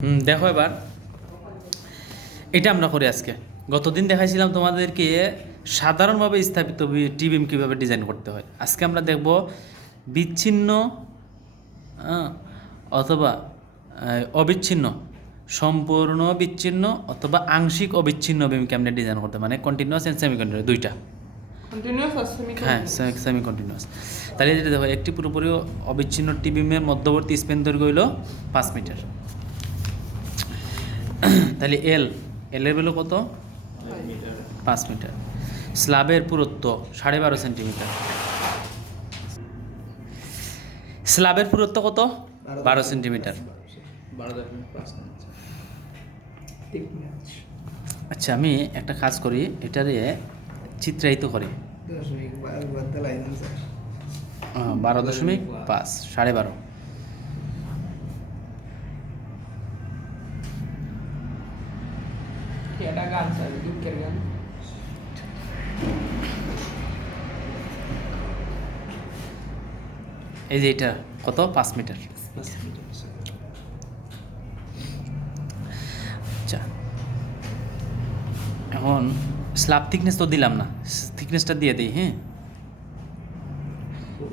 দেখো এবার এটা আমরা করি আজকে। গতদিন দেখাইছিলাম তোমাদেরকে সাধারণভাবে স্থাপিত টিবিম কীভাবে ডিজাইন করতে হয়। আজকে আমরা দেখব বিচ্ছিন্ন অথবা অবিচ্ছিন্ন, সম্পূর্ণ বিচ্ছিন্ন অথবা আংশিক অবিচ্ছিন্ন বিম কেমনে ডিজাইন করতে, মানে কন্টিনিউয়াস অ্যান্ড সেমি কন্টিনিউয়াস দুইটা। হ্যাঁ, সেমি কন্টিনিউয়াস। তাহলে যেটা দেখো, একটি পুরোপুরি অবিচ্ছিন্ন টিবিমের মধ্যবর্তী স্প্যান দৈর্ঘ্য হইল 5 মিটার। তাহলে এল এর ভ্যালু কত? 5 মিটার। স্ল্যাবের পুরুত্ব 12.5 সেন্টিমিটার। স্ল্যাবের পুরুত্ব কত? 12 সেন্টিমিটার। আচ্ছা, আমি একটা কাজ করি, এটারে চিত্রায়িত করি। 12.5 12.5 এই যে এটা কত? 5 মিটার। আচ্ছা, এখন স্ল্যাব থিকনেস তো দিলাম না, থিকনেসটা দিয়ে দিই। হ্যাঁ,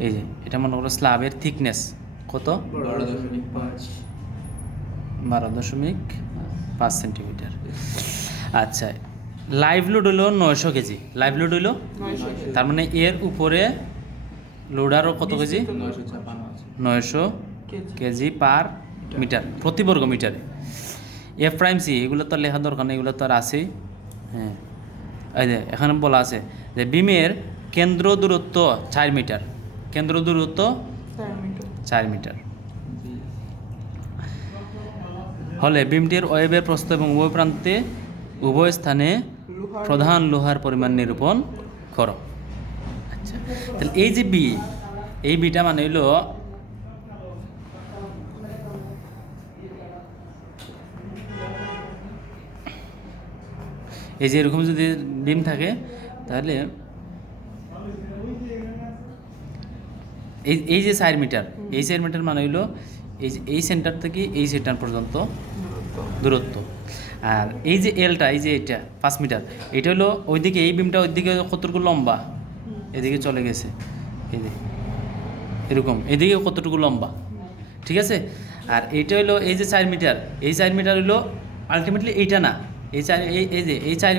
এই যে এটা মনে করো স্ল্যাবের থিকনেস কত? 12.5 সেন্টিমিটার। আচ্ছা, লাইভ লোড হলো 900 কেজি। লাইভ লোড হইল, তার মানে এর উপরে লোড আরও কত কেজি? 900 কেজি পার মিটার, প্রতি বর্গ মিটারে। এফ প্রাইম সি এগুলো তো লেখার দরকার নেই, এগুলো তো আর আছেই। হ্যাঁ, এই যে এখানে বলা আছে যে বিমের কেন্দ্র দূরত্ব 4 মিটার। কেন্দ্র দূরত্ব 4 মিটার হলে বিমটির ওয়েবের প্রস্থ এবং উভয় প্রান্তে উভয় স্থানে প্রধান লোহার পরিমাণ নিরূপণ করো। আচ্ছা, তাহলে এই যে বি, এই বিটা মানে হইল এই যে এরকম যদি বিম থাকে, তাহলে এই যে 4 মিটার, এই 4 মিটার মানে হইল এই সেন্টার থেকে এই সেন্টার পর্যন্ত দূরত্ব। আর এই যে এলটা, এই যে এটা 5 মিটার, এটা হলো ওইদিকে, এই বিমটা ওইদিকে কতটুকু লম্বা, এদিকে চলে গেছে, এই যে এরকম এদিকে কতটুকু লম্বা, ঠিক আছে। আর এইটা হলো এই যে 4 মিটার, এই 4 মিটার হলো আলটিমেটলি এইটা না, এই যে এই 4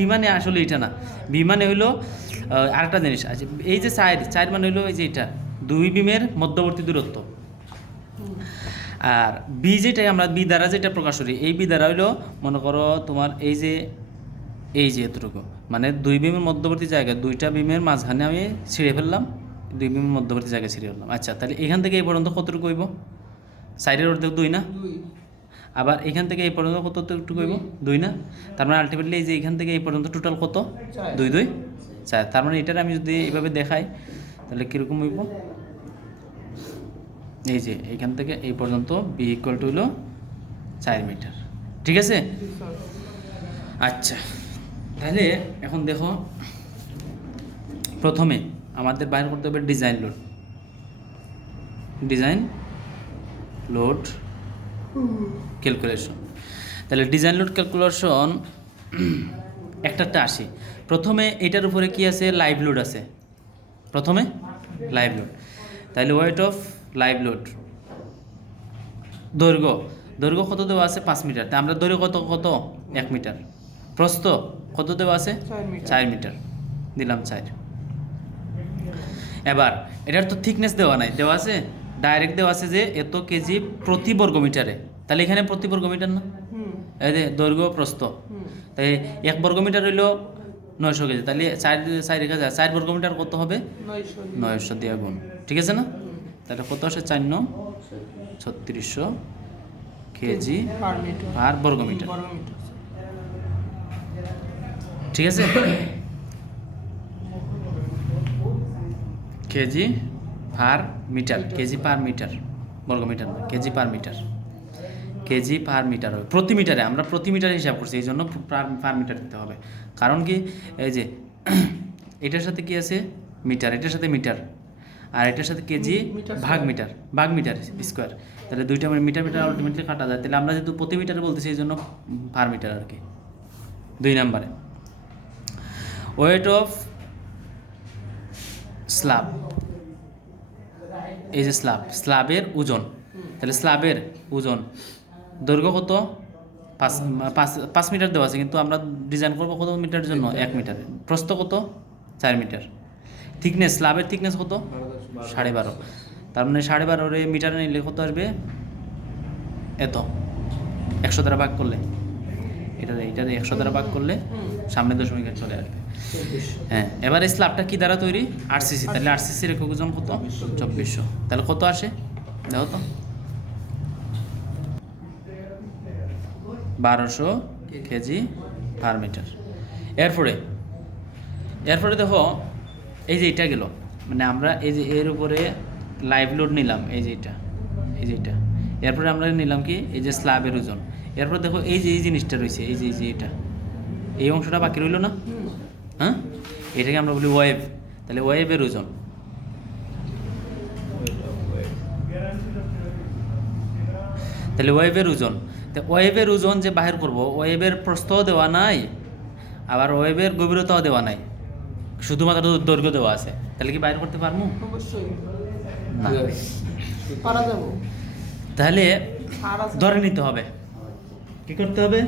বিমানে আসলে এইটা না, বিমানে হইলো আরেকটা জিনিস আছে। এই যে 4 মানে হইলো এই যে এটা দুই বিমের মধ্যবর্তী দূরত্ব। আর বি যেটাই আমরা বি দ্বারা যেটা প্রকাশ করি, এই বি দ্বারা হইলো মনে করো তোমার এই যে এতটুকু, মানে দুই বিমের মধ্যবর্তী জায়গা, দুইটা বিমের মাঝখানে আমি ছিঁড়ে ফেললাম, দুই বিমের মধ্যবর্তী জায়গায় ছিঁড়ে ফেললাম। আচ্ছা, তাহলে এখান থেকে এই পর্যন্ত কতটুকু হইব? সাইডের অর্ধেক 2 না? আবার এখান থেকে এই পর্যন্ত কতটুকু হইব? 2 না? তার মানে আলটিমেটলি এই যে এখান থেকে এই পর্যন্ত টোটাল কত? 2 2 4। তার মানে এটার আমি যদি এইভাবে দেখাই, তাহলে কীরকম হইব? এই যে এইখান থেকে এই পর্যন্ত বি ইকুয়াল টু হইল 4 মিটার, ঠিক আছে। আচ্ছা, তাহলে এখন দেখো, প্রথমে আমাদের বাইর করতে হবে design load. Design load calculation. তাহলে ডিজাইন লোড ক্যালকুলেশন একটা আসি। প্রথমে এটার উপরে কি আছে? লাইভ লোড আছে। প্রথমে লাইভ লোড, তাহলে ওয়েট অফ লাইভ লোড, দৈর্ঘ্য কত দেওয়া আছে? 5 মিটার। তা আমরা দৈর্ঘ্য কত 1 মিটার। প্রস্থ কত দেওয়া আছে? 4 মিটার, দিলাম 4। এবার এটার তো থিকনেস দেওয়া নাই, দেওয়া আছে ডাইরেক্ট, দেওয়া আছে যে এত কেজি প্রতি বর্গ মিটারে। তাহলে এখানে প্রতি বর্গ মিটার না, এই যে দৈর্ঘ্য প্রস্থ, তাই 1 বর্গ মিটার হইল 900 কেজি। তাহলে 4 বর্গ মিটার কত হবে? 900 দিয়ে গুণ, ঠিক আছে না? তাহলে কত আসে? 4 9 3600 কেজি পার বর্গ মিটার, ঠিক আছে। KG per metre, KG per metre, বর্গ মিটার না, KG per metre. KG per metre হবে প্রতি মিটারে, আমরা প্রতি মিটার হিসাব করছি, এই জন্য পার মিটার দিতে হবে। কারণ কি, এই যে এটার সাথে কি আছে? মিটার, এটার সাথে মিটার। আর এটার সাথে কেজি ভাগ মিটার স্কোয়ার, তাহলে দুইটা মিটার মিটার আলটিমেটলি কাটা যায়। তাহলে আমরা যেহেতু প্রতি মিটারে বলতেছি এই জন্য পার মিটার আর কি। 2 নম্বরে ওয়েট অফ স্ল্যাব, এই যে স্ল্যাবের ওজন, তাহলে স্ল্যাবের ওজন দৈর্ঘ্য কত 5 মিটার দেওয়া আছে, কিন্তু আমরা ডিজাইন করবো কত মিটারের জন্য 1 মিটার। প্রস্থ কত 4 মিটার। থিকনেস, স্ল্যাবের থিকনেস কত 12.5, তার মানে 12.5 মিটারে নিলে কত আসবে এত, 100 দ্বারা ভাগ করলে এটা 100 দ্বারা ভাগ করলে সামনে দশমিক চলে আসবে। হ্যাঁ, এবার এই স্ল্যাবটা কি দ্বারা তৈরি, আরসিসি, তাহলে আরসিসির একক ওজন কত 2400, তাহলে কত আসে দেখো তো 1200 কেজি পার মিটার। এরপরে দেখো এই যে এটা গেল, মানে আমরা এই যে এর উপরে লাইভ লোড নিলাম, এই যে এটা এরপরে আমরা নিলাম কি এই যে স্ল্যাবের ওজন। এরপর দেখো এই যে এই জিনিসটা রয়েছে, এই যে এটা এই অংশটা বাকি রইল না, হ্যাঁ, এটাকে আমরা বলি ওয়েভ। তাহলে ওয়েভের ওজন, তাহলে ওয়েভের ওজন, তো ওয়েভের ওজন যে বাহির করব, ওয়েভের প্রস্থও দেওয়া নাই, আবার ওয়েভের গভীরতাও দেওয়া নাই, শুধুমাত্র দৈর্ঘ্য দেওয়া আছে, তাহলে কি বাইর করতে পারবো? অবশ্যই না, পারা যাবো। তাহলে ধরে নিতে হবে। কি করতে হবে?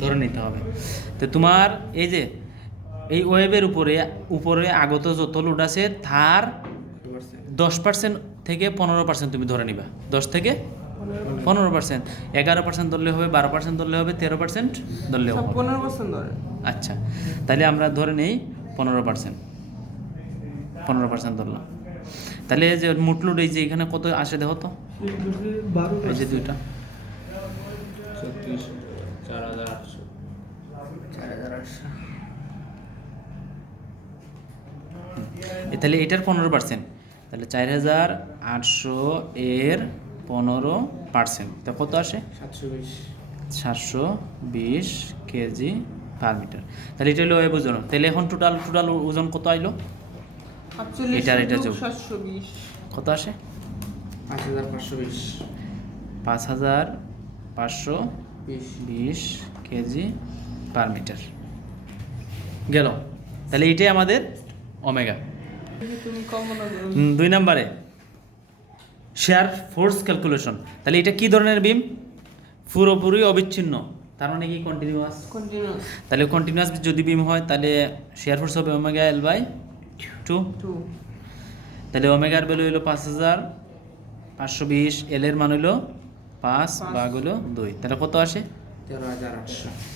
ধরে নিতে হবে। তো তোমার এই যে এই ওয়েভের উপরে আগত যত লোড আছে তার 10% থেকে 15% তুমি ধরে নিবা। 10 থেকে 15%, 11% ধরলে হবে, 12% ধরলে হবে, 13% ধরলে হবে। 15% ধরে। আচ্ছা, তাহলে আমরা ধরে নেই 15% ধরলাম। তাহলে এই যে মোট লোড এই যে এখানে কত আসে দেখো তো, এই যে দুইটা 4,800 তাহলে এটার 15%, তাহলে 4,800 এর 15%, তা কত আসে 720 কেজি পার মিটার। তাহলে এটা হলো ওয়েভ ওজন। তাহলে এখন টোটাল ওজন কত আইলো, এটার এটা যোগ 720 কত আসে 5,520 5,520 কেজি পার মিটার গেল। তাহলে এটাই আমাদের ওমেগা। তুমি কম মনে করো। 2 নম্বরে শেয়ার ফোর্স ক্যালকুলেশন। তাহলে এটা কি ধরনের বিম, পুরোপুরি অবিচ্ছিন্ন, তার মানে কি কন্টিনিউয়াস। কন্টিনিউয়াস। তাহলে কন্টিনিউয়াস যদি বিম হয় তাহলে শেয়ার ফোর্স হবে ওমেগা L/2। তাহলে ওমেগার ভ্যালু হলো 5,520, এল এর মান হলো 5 ভাগ হলো 2, তাহলে কত আসে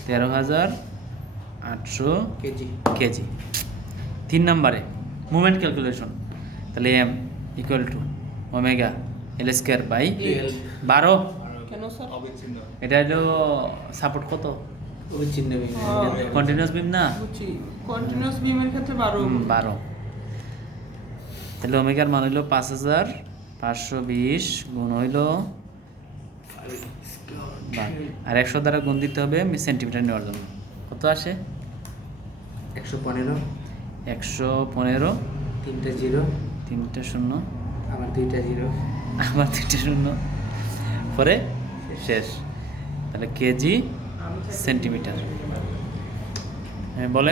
13,800 কেজি। 3 নম্বরে মুভমেন্ট ক্যালকুলেশন। তাহলে M equal to omega L square by 12। কেন স্যার? এটা হলো সাপোর্ট কত, অবিচ্ছিন্ন কন্টিনিউয়াস বিম না, বুঝছি। কন্টিনিউয়াস বিমের ক্ষেত্রে 12। 12। তাহলে ওমেগার মান হইল 5,520 গুণ হইল, আর 100 দ্বারা গুণ দিতে হবে সেন্টিমিটার নেওয়ার জন্য। কত আসে 115 115, 3টা 0 3টা শূন্য, আবার 2টা 0 আবার 2টা শূন্য, পরে শেষ। তাহলে কেজি সেন্টিমিটার। হ্যাঁ বলে।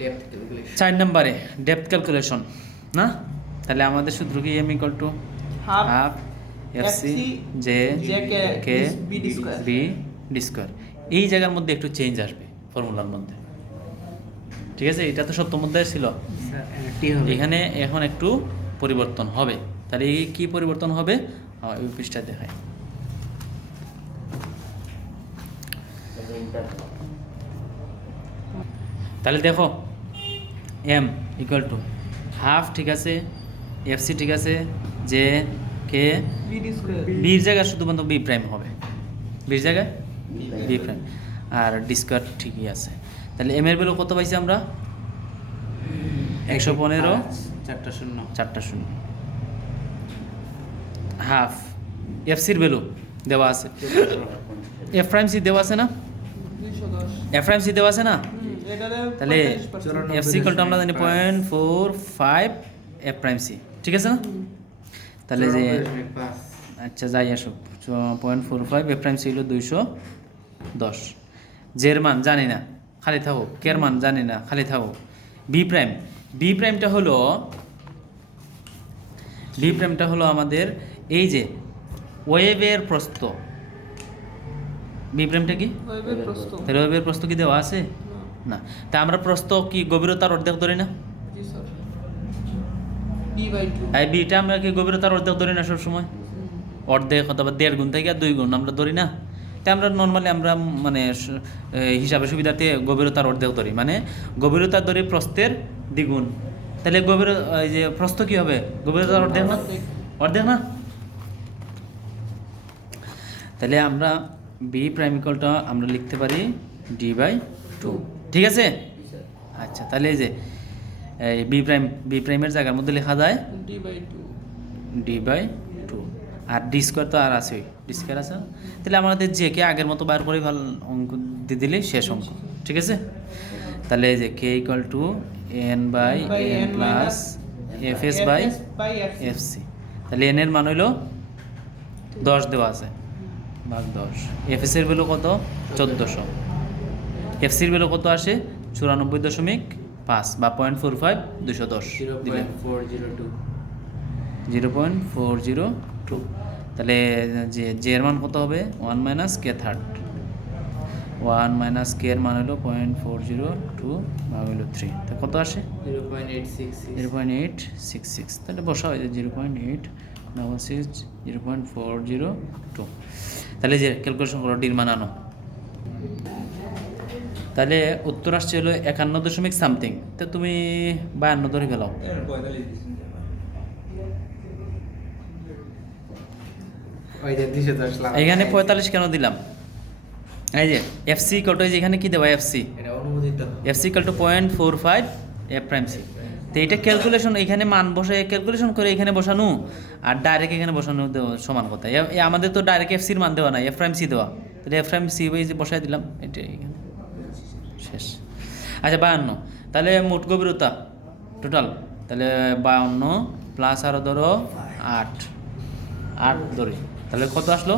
Depth calculation. 4 নম্বরে ডেপথ ক্যালকুলেশন না, তাহলে আমাদের সূত্র কি M equal to half FC J K B D square. এই জায়গার মধ্যে একটু চেঞ্জ আসবে ফর্মুলার মধ্যে, ঠিক আছে? এটা তো সত্যর মধ্যে ছিল, এখানে এখন একটু পরিবর্তন হবে। তাহলে এই কি পরিবর্তন হবে ওই পৃষ্ঠা দেখায়। তাহলে দেখো এম ইকুয়াল টু হাফ, ঠিক আছে, এফসি ঠিক আছে, জে কে বিডি স্কয়ার। বির জায়গায় শুধুমাত্র বি প্রাইম হবে, বির জায়গায় বি প্রাইম, আর ডি স্কোয়ার ঠিকই আছে। তাহলে এম এর ভ্যালু কত পাইছি আমরা 115, 4টা শূন্য, হাফ এফসির ভ্যালু দেওয়া আছে, এফ প্রাইম সি দেওয়া আছে না, 210। এফ প্রাইম সি দেওয়া আছে না, এটারে তাহলে 45%। এফ সি ইকুয়াল টু আমরা জানি 0.45 এফ প্রাইম সি, ঠিক আছে না? তাহলে যে 94.5 আচ্ছা যাই আসুক 0.45, এ প্রাইম ছিল 210। জের মান জানি না, খালি থাকো। কের মান জানি না, খালি থাকো। বি প্রাইমটা হলো আমাদের এই যে ওয়েভের প্রস্থ। বি প্রাইমটা কি? ওয়েবের প্রস্থ। তাহলে ওয়েভের প্রস্থ কি দেওয়া আছে? না। তা আমরা প্রস্থ কি গভীরতার অর্ধেক ধরি না? জি স্যার। d/2 এই বিটা আমরা কি গভীরতার অর্ধেক ধরি না সবসময়? অর্ধেক অথবা 1.5 গুণ থেকে 2 গুণ আমরা ধরি না? তাই আমরা নর্মালি আমরা মানে হিসাবে সুবিধাতে গভীরতার অর্ধেক ধরি, মানে গভীরতা ধরি প্রস্থের দ্বিগুণ। তাহলে এই যে প্রস্থ কি হবে? গভীরতার অর্ধেক না? অর্ধেক না? তাহলে আমরা বি প্রাইম ইকুয়ালটা আমরা লিখতে পারি d/2। ঠিক আছে? আচ্ছা, তাহলে এই যে এই বি প্রাইমের জায়গার মধ্যে লেখা যায় d/2 d/2, আর ডি স্কোয়ার তো আর আছে, ডি স্কোয়ার আছে। তাহলে আমাদের যে কে আগের মতো বার করে ভালো অঙ্ক দিয়ে দিলে শেষ অঙ্ক। ঠিক আছে? তাহলে এই যে K equal to n/n plus fs/fc। তাহলে n এর মান হইল 10 দেওয়া আছে, ভাগ 10। fs এর ভ্যালু কত? 1400। fc এর ভ্যালু কত আসে? 94.5 বা 0.45, 210 দিলে 0.402 0.402। তাহলে যে এর মান কত হবে? 1 মাইনাস কে থার্ড। 1 মাইনাস কে এর মান হলো 0.402 ভাগ হলো 3। তো কত আসে? 0.866 0.866। তাহলে বসা হয়েছে 0.866 0.402। তাহলে যে ক্যালকুলেশন করো ডির মান আনো। তাহলে উত্তর আসছে হলো 51 সামথিং। তো তুমি 52 ধরে ফেলাও। ওই যে 210 লাভ এখানে 45 কেন দিলাম? এই যে এফসি কত, এই যে এখানে কি দেওয়া এফসি? এটা অনুমোদিত FC equal to 0.45 F prime C. তো এটা ক্যালকুলেশন, এখানে মান বসে ক্যালকুলেশন করে এখানে বসানো আর ডাইরেক্ট এখানে বসানো সমান কথা। আমাদের তো ডাইরেক্ট এফসির মান দেওয়া নাই, এফ প্রাইম সি দেওয়া। তাহলে এফ প্রাইম সি যে বসাই দিলাম, এটা এখানে শেষ। আচ্ছা 52, তাহলে মোট গভীরতা টোটাল তাহলে 52 প্লাস আরও ধরো 8 ধরি, তাহলে কত আসলো?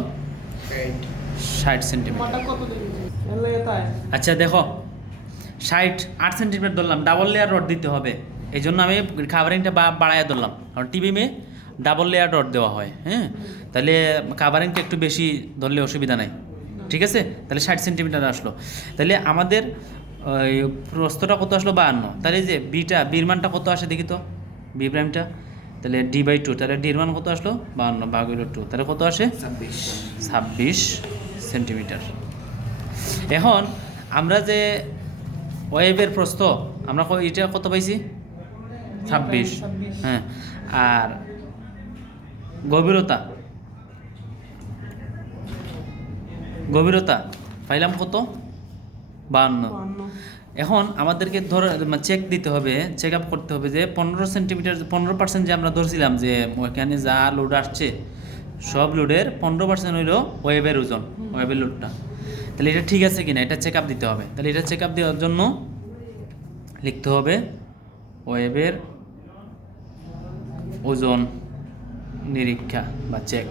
60 সেন্টিমিটার। মাটা কত দেখেছি এলে তাই। আচ্ছা দেখো 8 সেন্টিমিটার ধরলাম, ডাবল লেয়ার রড দিতে হবে। এই জন্য আমি কাভারিংটা বাড়াইয়া ধরলাম, কারণ টিভিমে ডাবল লেয়ার রড দেওয়া হয়। হ্যাঁ, তাহলে কাভারিংটা একটু বেশি ধরলে অসুবিধা নাই। ঠিক আছে? তাহলে 60 সেন্টিমিটার আসলো। তাহলে আমাদের ওই প্রস্থটা কত আসলো? 52। তাহলে যে বির মানটা কত আসে দেখি তো, বি প্রাইমটা। তাহলে d/2, তাহলে ডির মান কত আসলো? 52 ভাগ হলো 2, তাহলে কত আসে? 26 সেন্টিমিটার। এখন আমরা যে ওয়েভের প্রস্থ আমরা এটা কত পাইছি? 26। হ্যাঁ, আর গভীরতা পাইলাম কত? 52। এখন আমাদেরকে চেক দিতে হবে, চেক আপ করতে হবে যে 15 সেন্টিমিটার 15% যে আমরা ধরছিলাম যে ওইখানে যা লোড আসছে সব লোডের 15% হইল ওয়েভের ওজন, ওয়েভের লোডটা। তাহলে এটা ঠিক আছে কিনা এটা চেক আপ দিতে হবে। তাহলে এটা চেক আপ দেওয়ার জন্য লিখতে হবে ওয়েভের ওজন নিরীক্ষা বা চেক,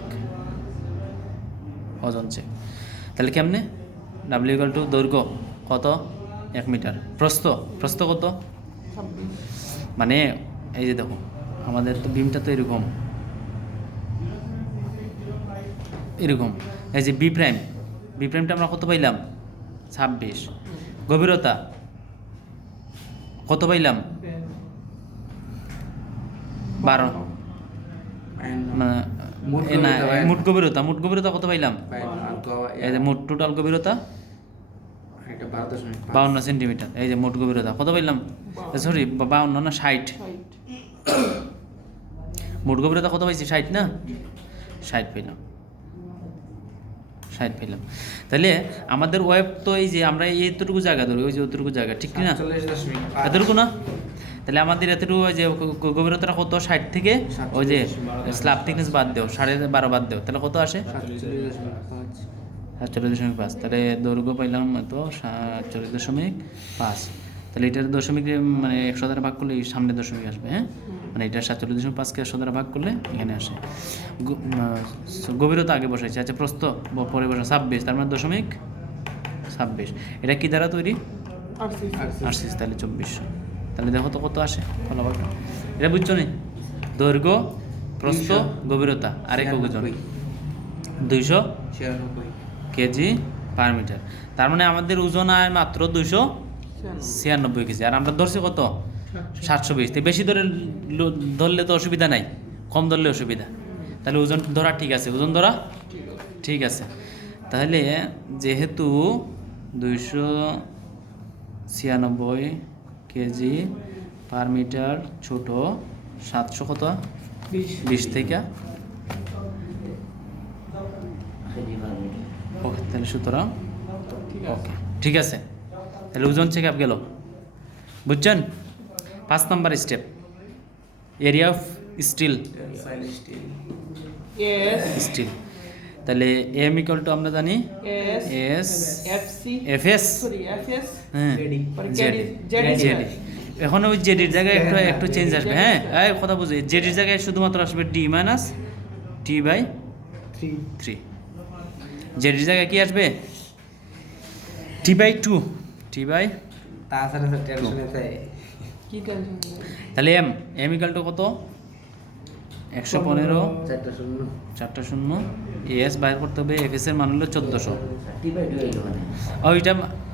ওজন চেক। তাহলে কেমনে? ডাব্লিউ ইকুয়াল টু দৈর্ঘ্য কত? 1 মিটার। প্রস্থ কত? 26। মানে এই যে দেখো আমাদের তো বিমটা তো এরকম, এই যে বি প্রাইমটা আমরা কত পাইলাম? 26। গভীরতা কত পাইলাম? 12। মোট গভীরতা কত পাইলাম? এই যে মোট টোটাল গভীরতা 52 সেন্টিমিটার। এই যে মোট গভীরতা কত পাইলাম? সরি 52 না 60। মোট গভীরতা কত পাইছি? 60 না? 60 পাইলাম। তাহলে আমাদের ওয়েব তো এই যে আমরা এইটুকু জায়গা ধরি, ওই যে অতটুকু জায়গা, ঠিক না? এতটুকু না? তাহলে আমাদের এতটুকু ওই যে গভীরতাটা কত? 60 থেকে ওই যে স্ল্যাব থিকনেস বাদ দেও, 12.5 বাদ দেও, তাহলে কত আসে? 47.5। তাহলে দৈর্ঘ্য পাইলাম তো 47.5। তাহলে এটার দশমিক মানে 100 দ্বারা ভাগ করলে সামনে দশমিক আসবে। হ্যাঁ, মানে এটা 47.5 কে 100 দ্বারা ভাগ করলে এখানে আসে। গভীরতা আগে বসাইছে, আচ্ছা প্রস্থ পরে বসা 26, তার মানে 0.26। এটা কি দ্বারা তৈরি? আরসিস, তাহলে 2400। তাহলে দেখো তো কত আসে ফলাফলটা। এটা বুঝছো নি? দৈর্ঘ্য, প্রস্থ, গভীরতা আর একক ওজন 200 96 কেজি পার মিটার। তার মানে আমাদের ওজন আয় মাত্র 296 কেজি, আর আমরা ধরছি কত? 720। তো বেশি ধরলে তো অসুবিধা নাই, কম ধরলে অসুবিধা। তাহলে ওজন ধরা ঠিক আছে, ওজন ধরা ঠিক আছে। তাহলে যেহেতু 296 কেজি পার মিটার ছোট, 700 কত 20 থেকে ওকে, তাহলে সুতরাং ওকে ঠিক আছে। তাহলে ওজন চেক আপ গেল, বুঝছেন? 5 number step, area of steel. Tensile steel S steel তাহলে এম ইকুয়াল টু আমরা জানি S S FC FS, sorry FS হ্যাঁ জেডি জেডি জেডি। এখন ওই জেডির জায়গায় একটু চেঞ্জ আসবে, হ্যাঁ এই কথা বুঝে, জেডির জায়গায় শুধুমাত্র আসবে ডি মাইনাস টি বাই 3। জেডির জায়গায় কি আসবে? টি বাই 2, টি বাই। তাছাড়া স্যার টেনশনে তাই কি টেনশন? তাহলে এম ইকুয়াল টু কত? 115 চারটা শূন্য 4টা শূন্য। এস বাইর করতে হবে, এফএস এর মান হলো 1400। টি বাই 2 এলো মানে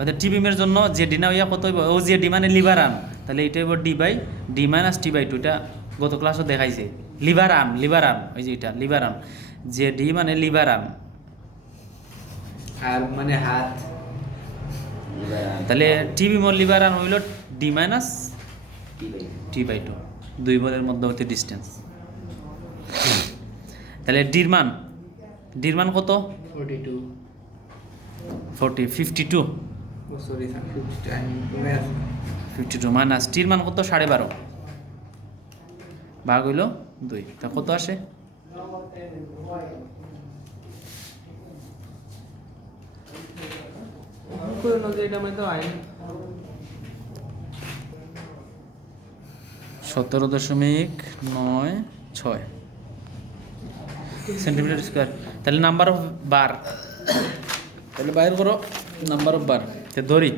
ওইটা টিবিমের জন্য যে ডি না হইয়া কত হইব? ও যে ডি মানে লিভার আর্ম, তাহলে এটা হইব D by D minus T by 2। এটা গত ক্লাসও দেখাইছে, লিভার আর্ম ওই যে এটা লিভার আর্ম, যে ডি মানে লিভার আর্ম। আর মানে হাত তাহলে টিবি মোর লিভার আর্ম হইল ডি মাইনাস টি বাই 2, দুই বলের মধ্যে হতে ডিস্টেন্স। তাহলে ডির মান কত? 42 52 ও সরি স্যার 50 আমি কমে আছে 52 মাইনাস টির মান কত? 12.5 ভাগ হইল 2, তা কত আসে? করে না যে এটা মানে তো আইন 17.96 সেন্টিমিটার স্কোয়ার। তাহলে নাম্বার অফ বার, তাহলে বাইর করো নাম্বার অফ বার। তো ধরি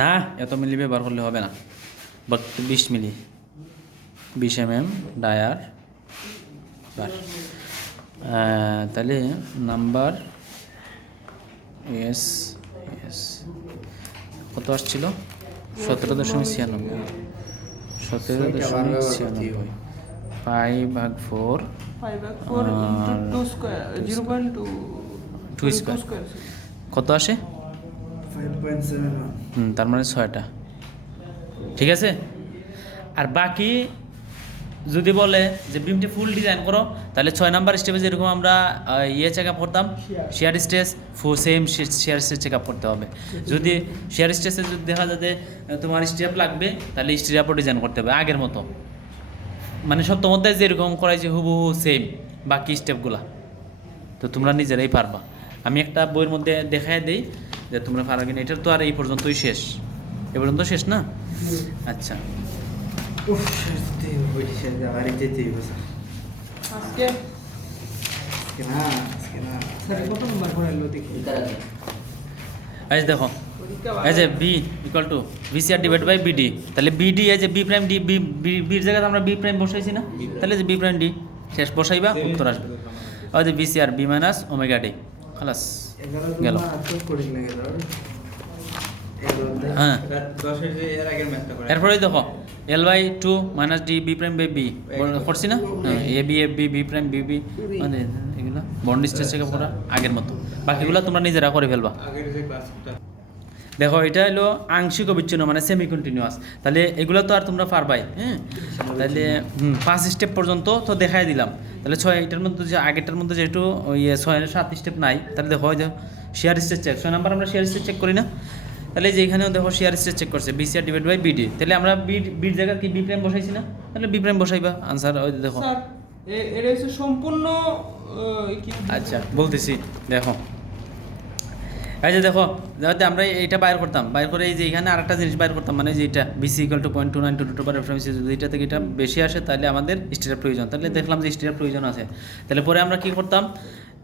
না, এত মিলি বার করলে হবে না, 20 মিলি 20 mm ডায়ার বার। তাহলে নাম্বার এস এস কত আসছিল? 17.96 17.96 5/4 5/4 into 2 square 0.2 2 স্কোয়ার কত আসে? 5.71 তার মানে 6টা, ঠিক আছে। আর বাকি যদি বলে যে বিমটি ফুল ডিজাইন করো, তাহলে 6 নাম্বার স্টেপে যেরকম আমরা চেক আপ করতাম, shear stage same shear stage check up করতে হবে। যদি শেয়ার স্টেজে যদি দেখা যায় যে তোমার স্টেপ লাগবে, তাহলে স্টেপও ডিজাইন করতে হবে আগের মতো, মানে সত্যি মধ্যে যেরকম করাইছে হুবহু সেম বাকি স্টেপগুলা। তো তোমরা নিজেরাই পারবা। আমি একটা বইয়ের মধ্যে দেখাই দিই যে তোমরা পারো কিনা। এটার তো আর এই পর্যন্তই শেষ, এ পর্যন্ত শেষ না? আচ্ছা উফ শাস্তি বইটি শেষ আবার যেতে হবে স্যার আজকে আজকে না স্যার কত নাম্বার পড়াইলো দেখি এই যে দেখো, পরীক্ষা এই যে B equal to VCR divide by BD. তাহলে বিডি এই যে বি প্রাইম ডি, বির জায়গায় আমরা বি প্রাইম বসাইছি না, তাহলে যে বি প্রাইম ডি শেষ বসাইবা, উত্তর আসবে। ওই যে VCR B minus omega D, খালাস গেল। হ্যাঁ, 10 এর যে এর আগের ম্যাথটা করে এরপরে দেখো L by 2 minus D B prime by B করছি না, A B F B B prime B B, মানে এগুলো বন্ড স্টেজ চেক করা আগের মতো। বাকিগুলো তোমরা নিজেরা করে ফেলবা। আগের যে ক্লাসটা দেখো এটা হলো আংশিক অবিচ্ছিন্ন মানে সেমি কন্টিনিউয়াস, তাহলে এগুলো তো আর তোমরা পারবাই। হ্যাঁ, তাহলে 5 স্টেপ পর্যন্ত তো দেখাই দিলাম। তাহলে 6 এটার মধ্যে যে আগেরটার মধ্যে যেহেতু ওই 6-7 স্টেপ নাই, তাহলে দেখো যে শেয়ার স্টেজ চেক 6 নাম্বার আমরা শেয়ার স্টেজ চেক করি না, তাহলে যে এখানেও দেখো শেয়ার স্টেজ চেক করছে বিসিআর ডিভাইড বাই বিডি। তাহলে আমরা বির জায়গা কি বি প্রাইম বসাইছি না, তাহলে বি প্রাইম বসাইবা, আনসার ওই দেখো। স্যার এটা হচ্ছে সম্পূর্ণ কি আচ্ছা বলতেছি, দেখো এই যে দেখো যাতে আমরা এইটা বাইর করতাম, বাইর করে এই যে এখানে আরেকটা জিনিস বাইর করতাম, মানে যে এটা বিসি ইকুয়াল টু 0.2922 রেফারেন্স যদি এটা থেকে এটা বেশি আসে তাহলে আমাদের স্টিরার প্রয়োজন। তাহলে দেখলাম যে স্টিরার প্রয়োজন আছে, তাহলে পরে আমরা কি করতাম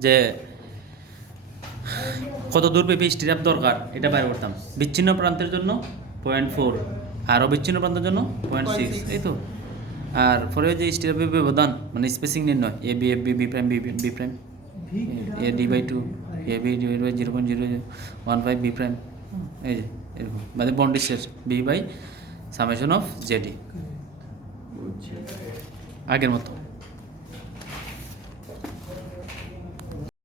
যে কত দূর পেপে স্টিরাপ দরকার এটা বাইর করতাম। বিচ্ছিন্ন প্রান্তের জন্য 0.4 আর অবিচ্ছিন্ন প্রান্তের জন্য 0.6, এই তো। আর পরে যে স্টিরাপের ব্যবধান মানে স্পেসিং নির্ণয় A B F B B prime B prime A D by 2 A B divide by 0.015 B prime, এই যে এরকম মানে bond stress B by summation of ZD আগের মতো।